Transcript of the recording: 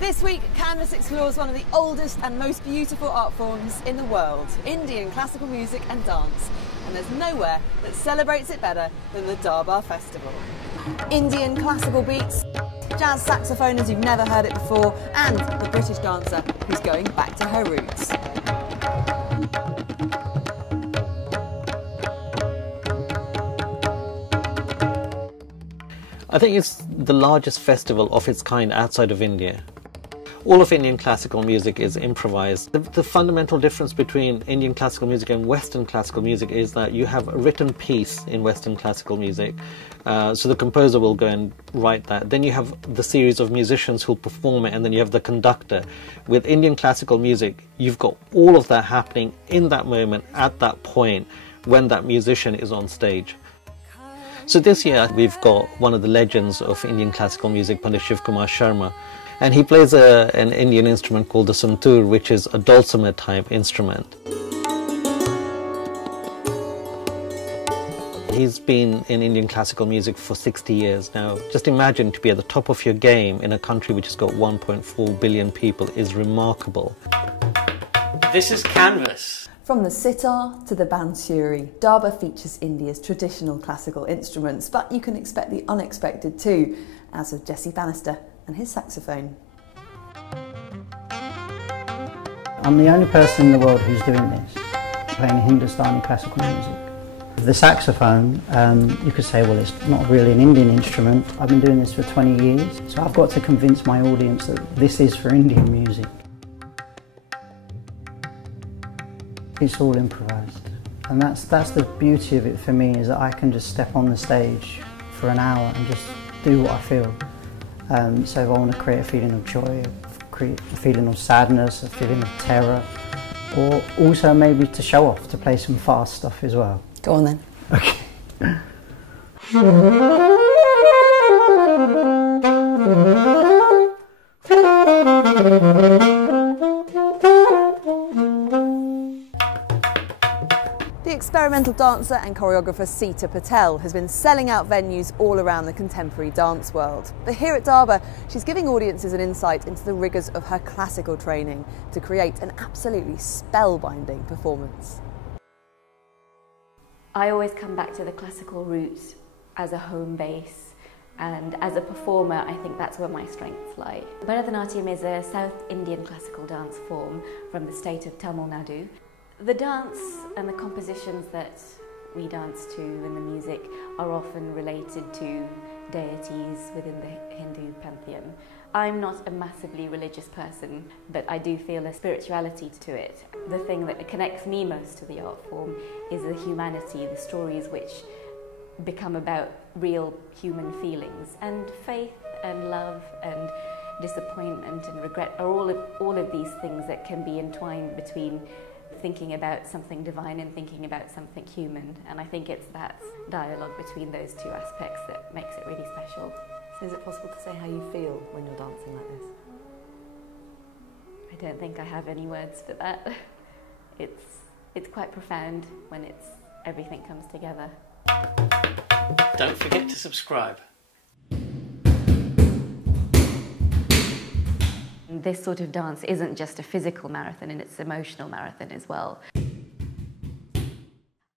This week, Canvas explores one of the oldest and most beautiful art forms in the world, Indian classical music and dance. And there's nowhere that celebrates it better than the Darbar Festival. Indian classical beats, jazz saxophone as you've never heard it before, and the British dancer who's going back to her roots. I think it's the largest festival of its kind outside of India. All of Indian classical music is improvised. The fundamental difference between Indian classical music and Western classical music is that you have a written piece in Western classical music. So the composer will go and write that. Then you have the series of musicians who'll perform it, and then you have the conductor. With Indian classical music, you've got all of that happening in that moment, at that point, when that musician is on stage. So this year we've got one of the legends of Indian classical music, Pandit Shiv Kumar Sharma, and he plays an Indian instrument called the santoor, which is a dulcimer type instrument. He's been in Indian classical music for 60 years now. Just imagine to be at the top of your game in a country which has got 1.4 billion people is remarkable. This is Canvas. From the sitar to the bansuri, Darbar features India's traditional classical instruments, but you can expect the unexpected too, as with Jessie Bannister and his saxophone. I'm the only person in the world who's doing this, playing Hindustani classical music. The saxophone, you could say, well, it's not really an Indian instrument. I've been doing this for 20 years, so I've got to convince my audience that this is for Indian music. It's all improvised, and that's the beauty of it for me, is that I can just step on the stage for an hour and just do what I feel. So if I want to create a feeling of joy, create a feeling of sadness, a feeling of terror, or also maybe to show off, to play some fast stuff as well. Go on then. Okay. The experimental dancer and choreographer Sita Patel has been selling out venues all around the contemporary dance world. But here at Darbar, she's giving audiences an insight into the rigours of her classical training to create an absolutely spellbinding performance. I always come back to the classical roots as a home base, and as a performer I think that's where my strengths lie. Bharatanatyam is a South Indian classical dance form from the state of Tamil Nadu. The dance and the compositions that we dance to and the music are often related to deities within the Hindu pantheon. I'm not a massively religious person, but I do feel a spirituality to it. The thing that connects me most to the art form is the humanity, the stories which become about real human feelings, and faith and love and disappointment and regret are all of these things that can be entwined between thinking about something divine and thinking about something human, and I think it's that dialogue between those two aspects that makes it really special. So is it possible to say how you feel when you're dancing like this? I don't think I have any words for that. It's quite profound when everything comes together. Don't forget to subscribe. This sort of dance isn't just a physical marathon, and it's an emotional marathon as well.